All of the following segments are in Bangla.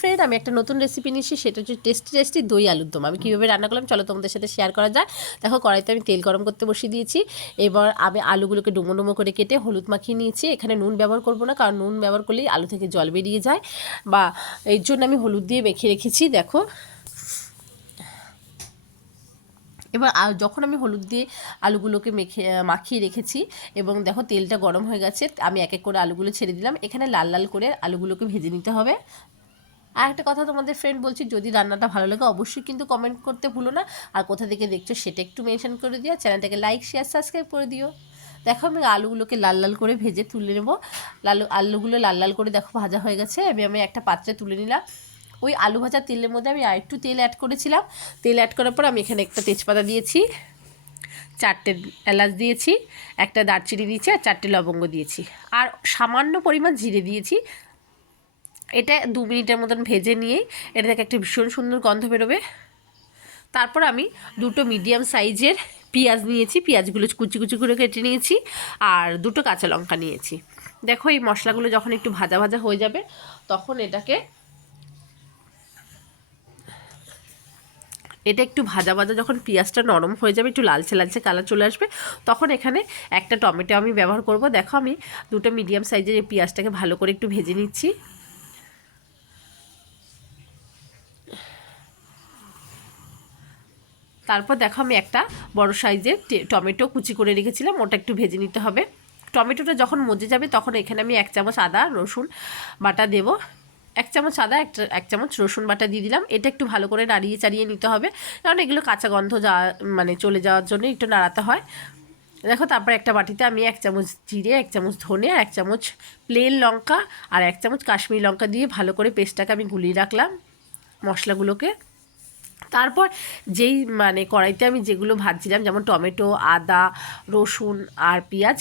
ফ্রেন্ড, আমি একটা নতুন রেসিপি নিয়েছি, সেটা হচ্ছে টেস্টি দই আলুর দম। আমি কীভাবে রান্না করলাম চলো তোমাদের সাথে শেয়ার করা যায়। দেখো, কড়াইতে আমি তেল গরম করতে বসিয়ে দিয়েছি। এবার আমি আলুগুলোকে ডুমো ডুমো করে কেটে হলুদ মাখিয়ে নিয়েছি। এখানে নুন ব্যবহার করব না, কারণ নুন ব্যবহার করলেই আলু থেকে জল বেরিয়ে যায়, বা এর জন্য আমি হলুদ দিয়ে মেখে রেখেছি। দেখো, এবার যখন আমি হলুদ দিয়ে আলুগুলোকে মাখিয়ে রেখেছি এবং দেখো তেলটা গরম হয়ে গেছে, আমি এক এক করে আলুগুলো ছেড়ে দিলাম। এখানে লাল লাল করে আলুগুলোকে ভেজে নিতে হবে। আর একটা কথা তোমাদের ফ্রেন্ড বলছি, যদি রান্নাটা ভালো লাগে অবশ্যই কিন্তু কমেন্ট করতে ভুলো না, আর কোথা থেকে দেখছো সেটা একটু মেনশন করে দিও, চ্যানেলটাকে লাইক শেয়ার সাবস্ক্রাইব করে দিও। দেখো, আমি আলুগুলোকে লাল লাল করে ভেজে তুলে নেবো। আলুগুলো লাল লাল করে দেখো ভাজা হয়ে গেছে। আমি একটা পাত্রে তুলে নিলাম। ওই আলু ভাজা তেলের মধ্যে আমি আরেকটু তেল অ্যাড করেছিলাম। তেল অ্যাড করার পর আমি এখানে একটা তেজপাতা দিয়েছি, 4টে এলাচ দিয়েছি, একটা দারচিনি দিয়েছি, আর 4টে লবঙ্গ দিয়েছি, আর সামান্য পরিমাণ জিরে দিয়েছি। এটা 2 মিনিটের মতন ভেজে নিয়েই এটা থেকে একটা ভীষণ সুন্দর গন্ধ বেরোবে। তারপর আমি 2টো মিডিয়াম সাইজের পেঁয়াজ নিয়েছি, পেঁয়াজগুলো কুচি কুচি করে কেটে নিয়েছি, আর 2টো কাঁচা লঙ্কা নিয়েছি। দেখো, এই মশলাগুলো যখন একটু ভাজা ভাজা হয়ে যাবে তখন এটা একটু ভাজা ভাজা, যখন পেঁয়াজটা নরম হয়ে যাবে, একটু লালচে লালচে কালার চলে আসবে, তখন এখানে একটা টমেটো আমি ব্যবহার করব। দেখো, আমি 2টো মিডিয়াম সাইজের এই পেঁয়াজটাকে ভালো করে একটু ভেজে নিচ্ছি। তারপর দেখো, আমি একটা বড় সাইজের টমেটো কুচি করে রেখেছিলাম, ওটা একটু ভেজে নিতে হবে। টমেটোটা যখন মজে যাবে তখন এখানে আমি 1 চামচ আদা রসুন বাটা দেবো। 1 চামচ আদা, 1 চামচ রসুন বাটা দিয়ে দিলাম। এটা একটু ভালো করে নাড়িয়ে চাড়িয়ে নিতে হবে, কারণ এগুলো কাঁচা গন্ধ চলে যাওয়ার জন্য একটু নাড়াতে হয়। দেখো, তারপর একটা বাটিতে আমি 1 চামচ জিরে, 1 চামচ ধনে, 1 চামচ প্লেন লঙ্কা আর 1 চামচ কাশ্মীরি লঙ্কা দিয়ে ভালো করে পেস্টটাকে আমি গুলিয়ে রাখলাম মশলাগুলোকে। তারপর যেই কড়াইতে আমি যেগুলো ভাজছিলাম, যেমন টমেটো, আদা, রসুন আর পেঁয়াজ,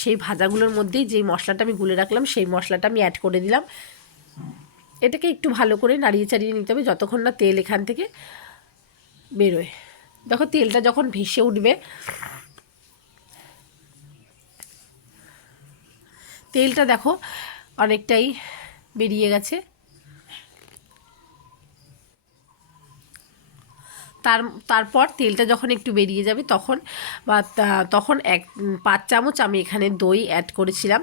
সেই ভাজাগুলোর মধ্যেই যেই মশলাটা আমি গুলে রাখলাম সেই মশলাটা আমি অ্যাড করে দিলাম। এটাকে একটু ভালো করে নাড়িয়ে চাড়িয়ে নিতে হবে যতক্ষণ না তেল এখান থেকে বেরোয়। দেখো, তেলটা যখন ভেসে উঠবে, তেলটা দেখো অনেকটাই বেরিয়ে গেছে। তারপর তেলটা যখন একটু বেরিয়ে যাবে তখন 5 চামচ আমি এখানে দই অ্যাড করেছিলাম।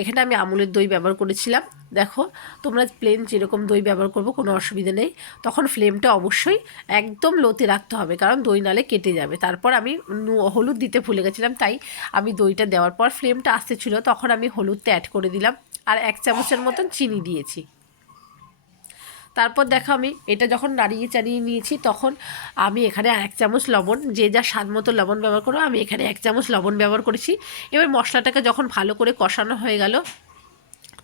এখানে আমি আমুলের দই ব্যবহার করেছিলাম। দেখো, তোমরা প্লেন যেরকম দই ব্যবহার করবো কোনো অসুবিধা নেই। তখন ফ্লেমটা অবশ্যই একদম লোতে রাখতে হবে, কারণ দই নালে কেটে যাবে। তারপর আমি হলুদ দিতে ভুলে গেছিলাম, তাই আমি দইটা দেওয়ার পর ফ্লেমটা আসতে ছিল, তখন আমি হলুদটা অ্যাড করে দিলাম, আর 1 চামচের মতন চিনি দিয়েছি। তারপর দেখো, আমি এটা যখন নাড়িয়ে চাড়িয়ে নিয়েছি তখন আমি এখানে 1 চামচ লবণ, যে যা স্বাদ মতো লবণ ব্যবহার করো, আমি এখানে 1 চামচ লবণ ব্যবহার করেছি। এবার মশলাটাকে যখন ভালো করে কষানো হয়ে গেল,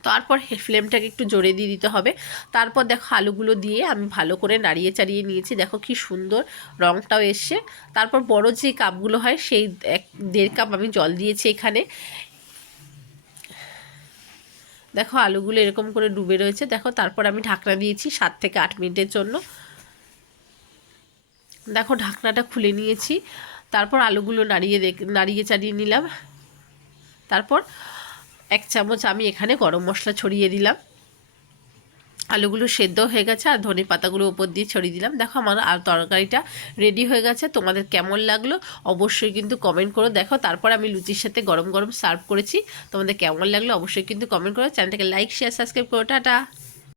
তারপর ফ্লেমটাকে একটু জোরে দিয়ে দিতে হবে। তারপর দেখো, আলুগুলো দিয়ে আমি ভালো করে নাড়িয়ে চাড়িয়ে নিয়েছি। দেখো কি সুন্দর রঙটাও এসছে। তারপর বড় যে কাপগুলো হয় সেই 1.5 কাপ আমি জল দিয়েছি এখানে। দেখো, আলুগুলো এরকম করে ডুবে রয়েছে। দেখো, তারপর আমি ঢাকনা দিয়েছি 7 থেকে 8 মিনিটের জন্য। দেখো, ঢাকনাটা খুলে নিয়েছি। তারপর আলুগুলো নাড়িয়ে চাড়িয়ে নিলাম। তারপর 1 চামচ আমি এখানে গরম মশলা ছড়িয়ে দিলাম। আলুগুলো সেদ্ধ হয়ে গেছে, আর ধনে পাতাগুলো উপর দিয়ে ছড়িয়ে দিলাম। দেখো, আমার আর তরকারিটা রেডি হয়ে গেছে। তোমাদের কেমন লাগলো অবশ্যই কিন্তু কমেন্ট করো। দেখো, তারপর আমি লুচির সাথে গরম গরম সার্ভ করেছি। তোমাদের কেমন লাগলো অবশ্যই কিন্তু কমেন্ট করো। চ্যানেলটাকে লাইক শেয়ার সাবস্ক্রাইব করো। টাটা।